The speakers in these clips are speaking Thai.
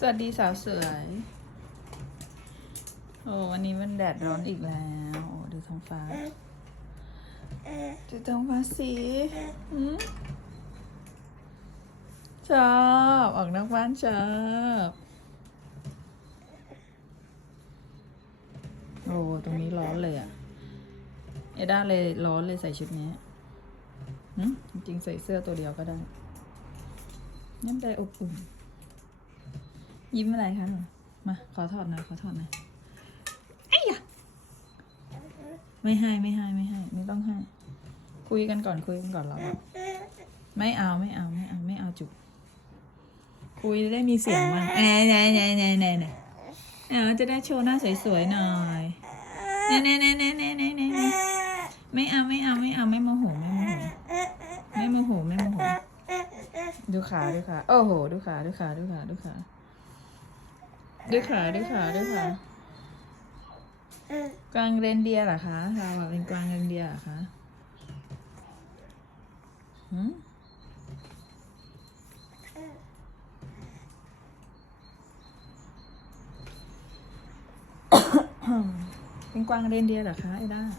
สวัสดีสาวสวย โอ้วันนี้มันแดดร้อนอีกแล้ว โอ้ดูท้องฟ้า ดูท้องฟ้าสีชอบ ออกนอกบ้านชอบ โอ้ ตรงนี้ร้อนเลยอะเอด้าเลยร้อนเลยใส่ชุดนี้จริงใส่เสื้อตัวเดียวก็ได้น้ำใจอบอุ่น ยิ้มอะไรคะหนูมา ขอถอดหน่อยขอถอดหน่อยไอ้ยะไม่ให้ไม่ให้ไม่ให้ไม่ต้องให้คุยกันก่อนคุยกันก่อนเราไม่เอาไม่เอาไม่เอาไม่เอาจุกคุยได้มีเสียงมาแหน่แน่แน่แน่แน่เหน่เอาจะได้โชว์หน้าสวยๆหน่อยแหน่แหน่แน่แน่แน่แน่แน่ไม่เอาไม่เอาไม่เอาไม่โมโหไม่โมโหไม่โมโหไม่โมโหดูขาดูขาโอ้โหดูขาดูขาดูขาดูขา ดูขาดูขาดูขากวางเรนเดียร์เหรอคะเราอะเป็นกวางเรนเดียร์เหรอคะหืมเป็นกวางเรนเดียร์เหรอคะไอ้ด้าไ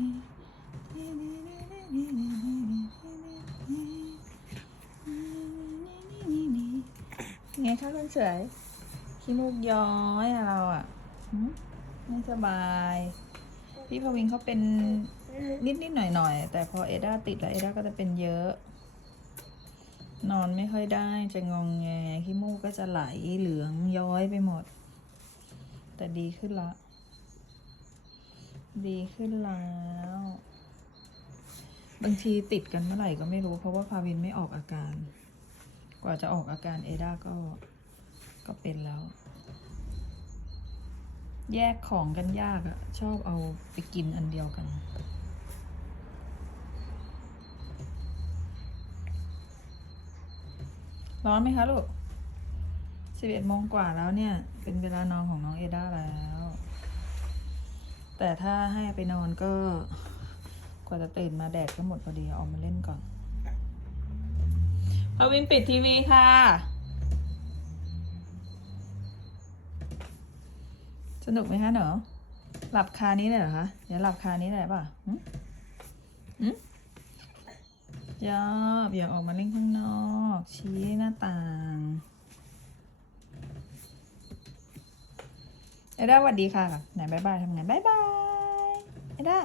ง คะคนสวยขี้มูกย้อยอะเราอะไม่สบาย พี่พวิงเขาเป็นนิดนิดหน่อยหน่อยแต่พอเอด้าติดแล้วเอด้าก็จะเป็นเยอะ นอนไม่ค่อยได้จะงองแงขี้มูกก็จะไหลเหลืองย้อยไปหมด แต่ดีขึ้นละ ดีขึ้นแล้วบางทีติดกันเมื่อไหร่ก็ไม่รู้เพราะว่าพาวินไม่ออกอาการ กว่าจะออกอาการเอด้าก็ ก็เป็นแล้ว แยกของกันยากอะชอบเอาไปกินอันเดียวกัน ร้อนไหมคะลูกสิบเอ็ดโมงกว่าแล้วเนี่ย เป็นเวลานอนของน้องเอด้าแล้ว แต่ถ้าให้ไปนอนก็กว่าจะตื่นมาแดดก็หมดพอดีอออกมาเล่นก่อนพาวินปิดทีวีค่ะ นุกไหมคะหนูหลับคานี้เลยเหรอคะเดี๋ยวหลับคานี้เลยป่ะหืมหืมยอบอย่าออกมาเล่นข้างนอก ชี้หน้าต่างเอด้าสวัสดีค่ะไหนบายบายทำไงบายบายเอด้า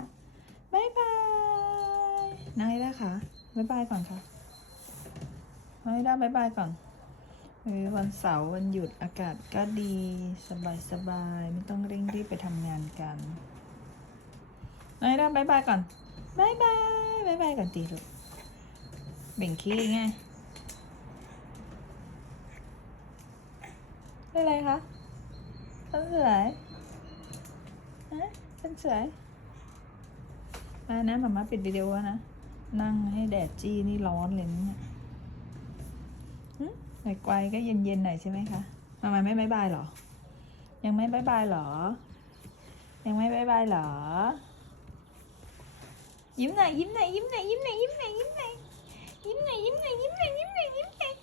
บายบายนางเอด้าค่ะบายบายก่อนค่ะน้องเอด้าบายบายก่อน วันเสาร์วันหยุดอากาศก็ดีสบายสบายไม่ต้องเร่งรีบไปทำงานกันน้องเอด้าบายบายก่อนบายบายบายบายก่อนตีลูกเบ่งขี้ไงเป็นไรคะคนสวยฮะคนสวยมานะมาม่าปิดวิดีโอนะ นั่งให้แดดจี้นี่ร้อนเลยนะเนี่ย หึหน่อยไกวก็เย็นๆหน่อยใช่ไหมคะมามาไม่บายบายหรอ ยังไม่บายบายหรอ ยังไม่บายบายหรอ ยิ้มหน่อยยิ้มหน่อยยิ้มหน่อยยิ้มหน่อยยิ้มหน่อยยิ้มหน่อยยิ้มหน่อยยิ้มหน่อยยิ้มหน่อยยิ้มหน่อยยิ้มหน่อย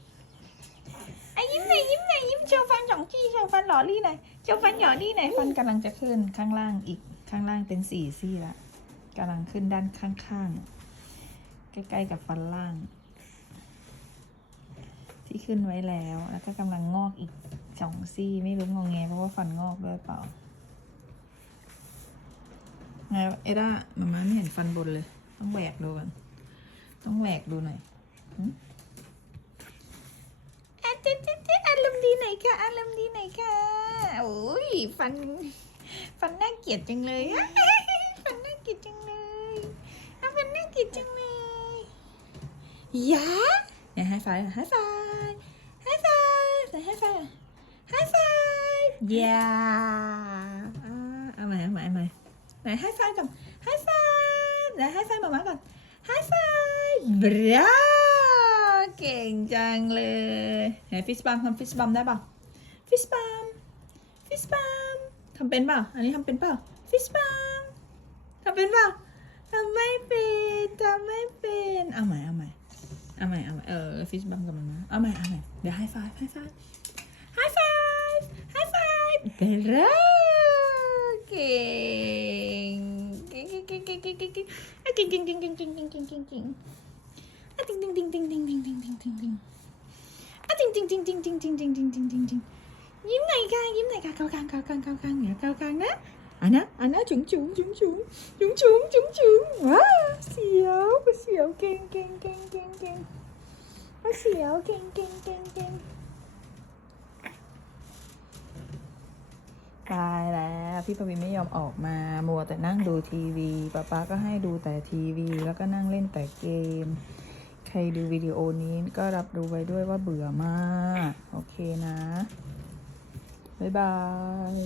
อะยิ้มหน่อยยิ้มหน่อยยิ้มโชว์ฟันสองที่โชว์ฟันหล่อลี่หน่อยโชว์ฟันหล่อลี่หน่อยฟันกำลังจะขึ้นข้างล่างอีกข้างล่างเป็นสี่ซี่ละกำลังขึ้นด้านข้างๆใกล้ๆกับฟันล่าง ที่ขึ้นไว้แล้ว แล้วก็กำลังงอกอีกสองซี่ ไม่รู้งองแงเพราะว่าฟันงอกด้วยเปล่าไงเอด้ามาม่าไม่เห็นฟันบนเลย ต้องแหวกดูก่อนต้องแหวกดูหน่อยอะเจ๊เจ๊เจ๊อารมณ์ดีหนค่ะอารมณ์ดีหนค่ะโอ้ยฟันฟันน่าเกลียดจังเลยฟันน่าเกลียดจังเลยฟันน่าเกลียดจังเลยยะเนี่ยให้ไฟให้ไฟ ให้ไฟใส่ให้ไฟให้ไฟยาอ่าเอาใหม่เอาใหม่เอาใหม่ไหนให้ไฟก่อนให้ไฟไหนให้ไฟมามาก่อนให้ไฟบราเก่งจังเลยไหนฟิสบัมทำฟิสบัมได้ป่ะฟิสบัมฟิสบัมทำเป็นเปล่าอันนี้ทำเป็นเปล่าฟิสบัมทำเป็นเปล่าทำไม่เป็นทำไม่เป็นเอาใหม่เอาใหม่ แล้วฟิชบังกับมันนะเอาใหม่เอาใหม่เดี๋ยวไฮไฟไฮไฟไฮไฟไฮไฟเบลล่าเก่งเก่งเก่งเก่งเก่งเก่งเก่งอะเก่งเก่งเก่งเก่งเก่งเก่งเก่งเก่งเก่งอะติงติงติงติงติงติงติงติงติงติงอะติงติงติงติงติงติงติงติงติงติงติงยิ้มหน่อยค่ะยิ้มหน่อยค่ะเข้ากลางเข้ากลางเข้ากลางเนี่ยเข้ากลางนะ อันนะอันนะจุ๋งจุ๋งจุ๋งจุ๋งจุ๋งจุ๋งจุ๋งจุ๋งว้าเสียวเสียวเก่งเก่งเก่งเก่งเก่งมาเสียวเก่งเก่งเก่งเก่งตายแล้วพี่ปวินไม่ยอมออกมามัวแต่นั่งดูทีวีป๊าป๊าก็ให้ดูแต่ทีวี แล้วก็นั่งเล่นแต่เกม ใครดูวิดีโอนี้ก็รับรู้ไว้ด้วยว่าเบื่อมาก โอเคนะ บ๊ายบาย